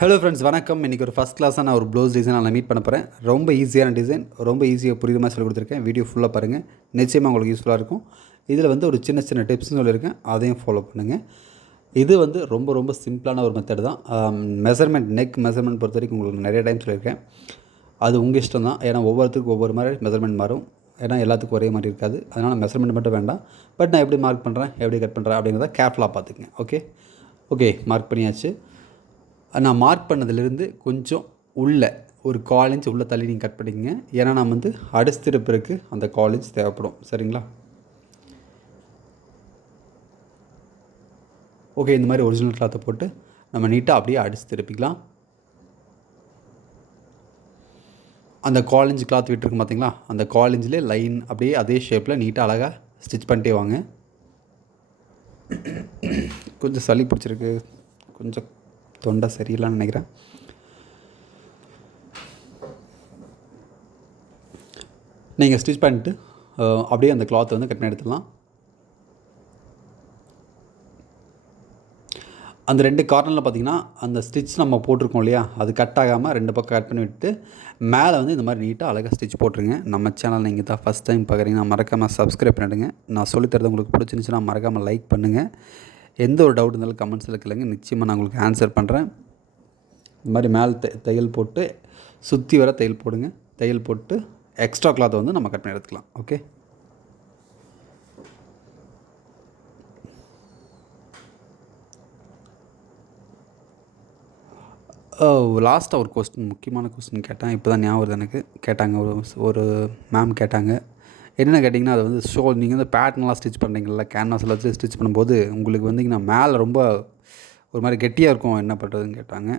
Hello friends, வணக்கம். இன்றைக்கி ஒரு ஃபஸ்ட் கிளாஸாக நான் ஒரு ப்ளவுஸ் டிசைன் நான் மீட் பண்ண போகிறேன். ரொம்ப ஈஸியான டிசைன், ரொம்ப ஈஸியாக புரியுற மாதிரி சொல்லி கொடுத்துருக்கேன். வீடியோ ஃபுல்லாக பாருங்கள், நிச்சயமாக உங்களுக்கு யூஸ்ஃபுல்லாக இருக்கும். இதில் வந்து ஒரு சின்ன சின்ன டிப்ஸ்னு சொல்லியிருக்கேன், அதையும் ஃபாலோ பண்ணுங்கள். இது வந்து ரொம்ப ரொம்ப சிம்பிளான ஒரு மெத்தட் தான். மெஷர்மெண்ட், நெக் மெஷர்மெண்ட் பொறுத்த வரைக்கும் உங்களுக்கு நிறைய டைம் சொல்லியிருக்கேன். அது உங்கள் இஷ்டம் தான். ஏன்னா ஒவ்வொருத்தருக்கும் ஒவ்வொரு மாதிரி மெஷர்மெண்ட் மாறும். ஏன்னா எல்லாத்துக்கும் ஒரே மாதிரி இருக்காது. அதனால் மெஷர்மெண்ட் மட்டும் வேண்டாம். பட் நான் எப்படி மார்க் பண்ணுறேன், எப்படி கட் பண்ணுறேன் அப்படிங்கிறத கேர்ஃபுல்லாக பார்த்துக்குங்க. ஓகே, மார்க் பண்ணியாச்சு. நான் மார்க் பண்ணதுலேருந்து கொஞ்சம் உள்ளே ஒரு 1/4 இன்ச் உள்ளே தள்ளி நீங்கள் கட் பண்ணிக்கங்க. ஏன்னா நம்ம வந்து அடிச்சு திருப்பறதுக்கு அந்த 1/4 இன்ச் தேவைப்படும். சரிங்களா? ஓகே, இந்த மாதிரி ஒரிஜினல் கிளாத்தை போட்டு நம்ம நீட்டாக அப்படியே அடிச்சு திருப்பிக்கலாம். அந்த 1/4 இன்ச் கிளாத் விட்டுருக்கு பார்த்தீங்களா, அந்த 1/4 இன்ச்லேயே லைன் அப்படியே அதே ஷேப்பில் நீட்டாக அழகாக ஸ்டிச் பண்ணிட்டே வாங்க. கொஞ்சம் சளி பிடிச்சிருக்கு, கொஞ்சம் தொண்டை சரியில்லைன்னு நினைக்கிறேன். நீங்கள் ஸ்டிச் பண்ணிட்டு அப்படியே அந்த கிளாத்தை வந்து கட் பண்ணி எடுத்துடலாம். அந்த 2 கார்னரில் பார்த்திங்கன்னா அந்த ஸ்டிச் நம்ம போட்டிருக்கோம் இல்லையா, அது கட் ஆகாமல் 2 பக்கம் கட் பண்ணி விட்டு மேலே வந்து இந்த மாதிரி நீட்டாக அழகாக ஸ்டிச் போட்டுருங்க. நம்ம சேனல் நீங்கள் தான் ஃபஸ்ட் டைம் பார்க்குறீங்கன்னா மறக்காமல் சப்ஸ்கிரைப் பண்ணிவிடுங்க. நான் சொல்லித்தரது உங்களுக்கு பிடிச்சிருந்துச்சுன்னா மறக்காமல் லைக் பண்ணுங்கள். எந்த ஒரு டவுட் இருந்தாலும் கமெண்ட்ஸில் கேளுங்க, நிச்சயமாக நான் உங்களுக்கு ஆன்சர் பண்ணுறேன். இந்த மாதிரி மேலே தையல் போட்டு சுற்றி வர தையல் போடுங்க. தையல் போட்டு எக்ஸ்ட்ரா கிளாத்தை வந்து நம்ம கட் பண்ணி எடுத்துக்கலாம். ஓகே, லாஸ்ட்டாக ஒரு முக்கியமான கொஸ்டின் கேட்டேன். இப்போ தான் ஞாபகம் வருது எனக்கு. கேட்டாங்க, ஒரு மேம் கேட்டாங்க. என்னென்ன கேட்டிங்கன்னா, அது வந்து நீங்கள் வந்து பேட்டர்ன்லாம் ஸ்டிச் பண்ணுறீங்களா, கேன்வாஸில் வச்சு ஸ்டிச் பண்ணும்போது உங்களுக்கு வந்திங்கன்னா மேலே ரொம்ப ஒரு மாதிரி கெட்டியாக இருக்கும், என்ன பண்ணுறதுன்னு கேட்டாங்க.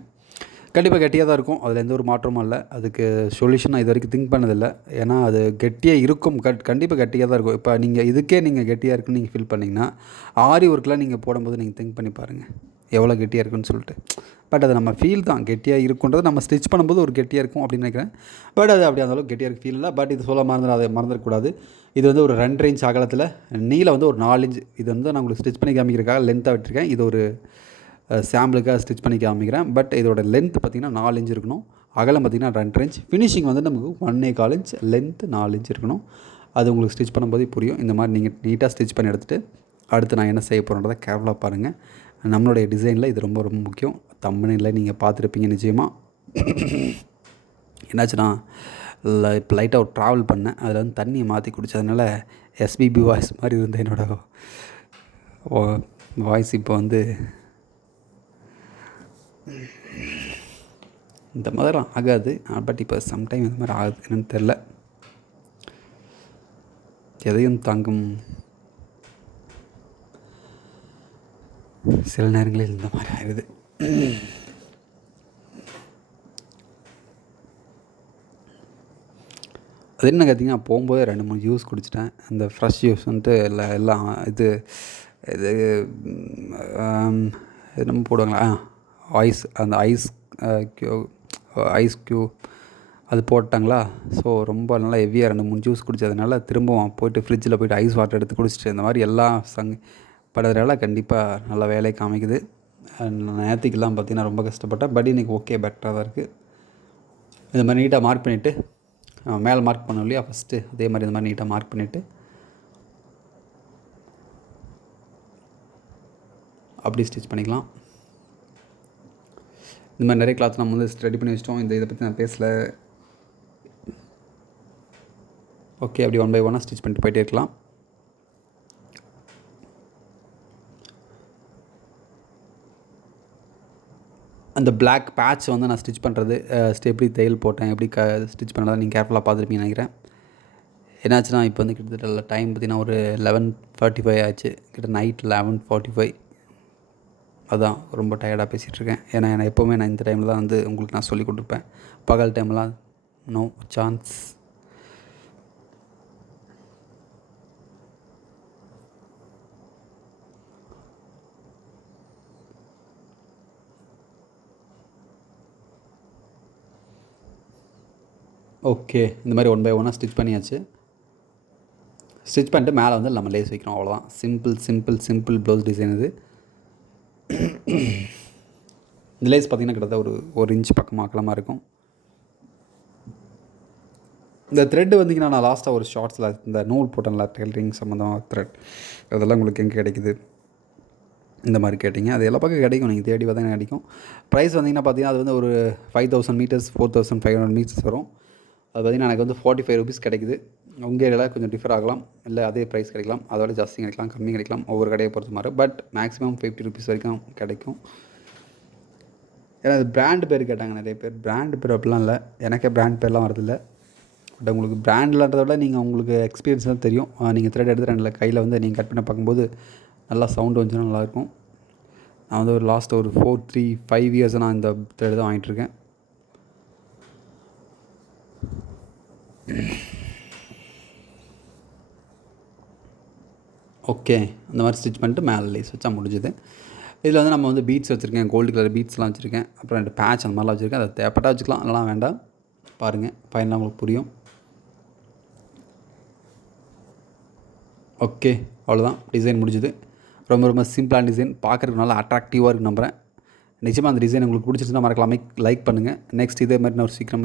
கண்டிப்பாக கெட்டியாக தான் இருக்கும், அதில் எந்த ஒரு மாற்றமும் இல்லை. அதுக்கு சொல்யூஷன் நான் இது வரைக்கும் திங்க் பண்ணதில்லை. ஏன்னா அது கெட்டியாக இருக்கும், கண்டிப்பாக கெட்டியாக தான் இருக்கும். இப்போ இதுக்கே நீங்கள் கெட்டியாக இருக்குன்னு நீங்கள் ஃபீல் பண்ணிங்கன்னா, ஆரி ஒர்க்கெலாம் நீங்கள் போடும்போது நீங்கள் திங்க் பண்ணி பாருங்கள் எவ்வளோ கெட்டியாக இருக்குன்னு சொல்லிட்டு. பட் அது நம்ம ஃபீல் தான், கெட்டியாக இருக்குன்றது நம்ம ஸ்டிச் பண்ணும்போது ஒரு கெட்டியாக இருக்கும் அப்படின்னு நினைக்கிறேன். பட் அது அப்படி அந்தளவுக்கு கெட்டியாக இருக்கு ஃபீல் இல்லை. பட் இது சொல்ல அதை மறந்துடக்கூடாது. இது வந்து ஒரு 2.5 இன்ச் அகலத்தில், நீளம் வந்து ஒரு 4 இன்ச். இது வந்து நான் உங்களுக்கு ஸ்டிச் பண்ணி காமிக்கிறதுக்காக லென்த்தாக விட்டுருக்கேன். இது ஒரு சாம்பிளுக்காக ஸ்டிச் பண்ணி காமிக்கிறேன். பட் இதோட லென்த் பார்த்திங்கன்னா 4 இன்ச் இருக்கணும், அகலம் பார்த்திங்கன்னா 2.5 இன்ச். ஃபினிஷிங் வந்து நமக்கு 1.25 இன்ச், லென்த்து 4 இன்ச் இருக்கணும். அது உங்களுக்கு ஸ்டிச் பண்ணும்போதே புரியும். இந்த மாதிரி நீங்கள் நீட்டாக ஸ்டிச் பண்ணி எடுத்துகிட்டு அடுத்து நான் என்ன செய்ய போகிறேன்றதை கேர்ஃபுல்லாக பாருங்கள். நம்மளுடைய டிசைனில் இது ரொம்ப ரொம்ப முக்கியம். தம்பனையில் நீங்கள் பார்த்துருப்பீங்க நிச்சயமாக. என்னாச்சுன்னா, இப்போ லைட்டாக ஒரு ட்ராவல் பண்ணேன், அதில் வந்து தண்ணியை மாற்றி குடித்ததுனால எஸ்பிபி வாய்ஸ் மாதிரி இருந்த என்னோடய வாய்ஸ் இப்போ வந்து இந்த மாதிரிலாம் ஆகாது. பட் இப்போ சம்டைம் இந்த மாதிரி ஆகுது, என்னென்னு தெரில. எதையும் தாங்கும் சில நேரங்களில் இந்த மாதிரி ஆயிடுது. அது என்ன கேட்டிங்கன்னா, போகும்போது 2-3 ஜூஸ் குடிச்சிட்டேன். அந்த ஃப்ரெஷ் ஜூஸ் வந்துட்டு எல்லாம் இது நம்ம போடுவாங்களா, அந்த ஐஸ் க்யூப் அது போட்டாங்களா. ஸோ ரொம்ப நல்லா ஹெவியாக 2-3 ஜூஸ் குடித்ததுனால திரும்பவும் போய்ட்டு ஃப்ரிட்ஜில் போய்ட்டு ஐஸ் வாட்டர் எடுத்து குடிச்சிட்டு இந்த மாதிரி எல்லாம் படுறதுனால கண்டிப்பாக நல்லா வேலை காமிக்குது. நேற்றுக்கெல்லாம் பார்த்திங்கன்னா ரொம்ப கஷ்டப்பட்டேன். பட் இன்றைக்கி ஓகே, பெட்டராக தான் இருக்குது. இந்த மாதிரி நீட்டாக மார்க் பண்ணிவிட்டு, மேலே மார்க் பண்ணோம் இல்லையா ஃபஸ்ட்டு, அதே மாதிரி இந்த மாதிரி நீட்டாக மார்க் பண்ணிவிட்டு அப்படி ஸ்டிச் பண்ணிக்கலாம். இந்த மாதிரி நிறைய கிளாத் நம்ம வந்து ரெடி பண்ணி வச்சிட்டோம். இதை பற்றி நான் பேசலை. ஓகே, அப்படி 1 பை 1 ஸ்டிச் பண்ணிட்டு போயிட்டே இருக்கலாம். அந்த பிளாக் பேட்ச் வந்து நான் ஸ்டிச் பண்ணுறது எப்படி தையல் போட்டேன், எப்படி ஸ்டிச் பண்ணுறதை நீங்கள் கேர்ஃபுல்லாக பார்த்துருப்பீங்கன்னு நினைக்கிறேன். என்னாச்சுன்னா, இப்போ வந்து கிட்டத்தட்ட டைம் பார்த்திங்கன்னா ஒரு 11:45 ஆச்சு. கிட்ட நைட் 11:45. அதான் ரொம்ப டயர்டாக பேசிகிட்ருக்கேன். ஏன்னா எப்போவுமே நான் இந்த டைமில் தான் வந்து உங்களுக்கு நான் சொல்லி கொடுத்துருப்பேன். பகல் டைம்லாம் நோ சான்ஸ். ஓகே, இந்த மாதிரி 1 பை 1 ஸ்டிச் பண்ணியாச்சு. ஸ்டிச் பண்ணிட்டு மேலே வந்து நம்ம லேஸ் வைக்கிறோம், அவ்வளோதான். சிம்பிள் ப்ளவுஸ் டிசைன் இது. இந்த லேஸ் பார்த்திங்கன்னா கிட்டத்தட்ட ஒரு இன்ச் பக்கமாக அகலமாக இருக்கும். இந்த த்ரெட்டு வந்திங்கன்னா நான் லாஸ்ட்டாக ஒரு ஷார்ட்ஸில் இந்த நூல் போட்டேன்ல டெய்லரிங் சம்மந்தமாக த்ரெட், அதெல்லாம் உங்களுக்கு எங்கே கிடைக்குது இந்த மாதிரி கேட்டிங்க. அது எல்லா பக்கம் கிடைக்கும், நீங்கள் தேடி பார்த்தா கிடைக்கும். ப்ரைஸ் வந்திங்கன்னா பார்த்தீங்கன்னா அது வந்து ஒரு 5000 மீட்டர்ஸ் 4500 மீட்டர்ஸ் வரும். அது பார்த்திங்கன்னா எனக்கு வந்து 45 ரூபீஸ் கிடைக்குது. உங்கள் ஏரியாவில் கொஞ்சம் டிஃபர் ஆகலாம், இல்லை அதே ப்ரைஸ் கிடைக்கலாம், அதோட ஜாஸ்தி கிடைக்கலாம், கம்மி கிடைக்கலாம், ஒவ்வொரு கடையை பொறுத்த மாதிரி. பட் மேக்ஸிமம் 50 ரூபீஸ் வரைக்கும் கிடைக்கும். ஏன்னா அது பிராண்டு பேர் கேட்டாங்க நிறைய பேர். பிராண்டு பேர் அப்படிலாம் இல்லை, எனக்கே பிராண்ட் பேர்லாம் வரதில்லை. பட் உங்களுக்கு பிராண்ட்லன்றத விட நீங்கள் உங்களுக்கு எக்ஸ்பீரியன்ஸ் தான் தெரியும். நீங்கள் த்ரெட் எடுத்து ரெண்டில் கையில் வந்து நீங்கள் கட் பண்ண பார்க்கும்போது நல்லா சவுண்டு வந்துச்சுன்னா நல்லாயிருக்கும். நான் வந்து ஒரு லாஸ்ட் ஒரு 5 இயர்ஸாக நான் இந்த த்ரெட் தான் வாங்கிட்டுருக்கேன். ஓகே, அந்த மாதிரி ஸ்டிச் பண்ணிட்டு மேலே லேஸ் வச்சா முடிஞ்சுது. இதில் வந்து நம்ம வந்து பீட்ஸ் வச்சுருக்கேன், கோல்டு கலர் பீட்ஸ்லாம் வச்சுருக்கேன், அப்புறம் 2 பேட்ச் அந்த மாதிரிலாம் வச்சுருக்கேன். அதை தேவைப்பட்டா வச்சுக்கலாம், அதெல்லாம் வேண்டாம். பாருங்கள், ஃபைனலாக உங்களுக்கு புரியும். ஓகே, அவ்வளோதான், டிசைன் முடிஞ்சுது. ரொம்ப ரொம்ப சிம்பிளான டிசைன், பார்க்குறதுக்கு நல்லா அட்ராக்டிவாக இருக்குது நம்புகிறேன். நிச்சயமாக அந்த டிசைன் உங்களுக்கு பிடிச்சிருச்சுன்னா மறக்காம லைக் பண்ணுங்கள். நெக்ஸ்ட் இதே மாதிரி நான் ஒரு சீக்கிரம்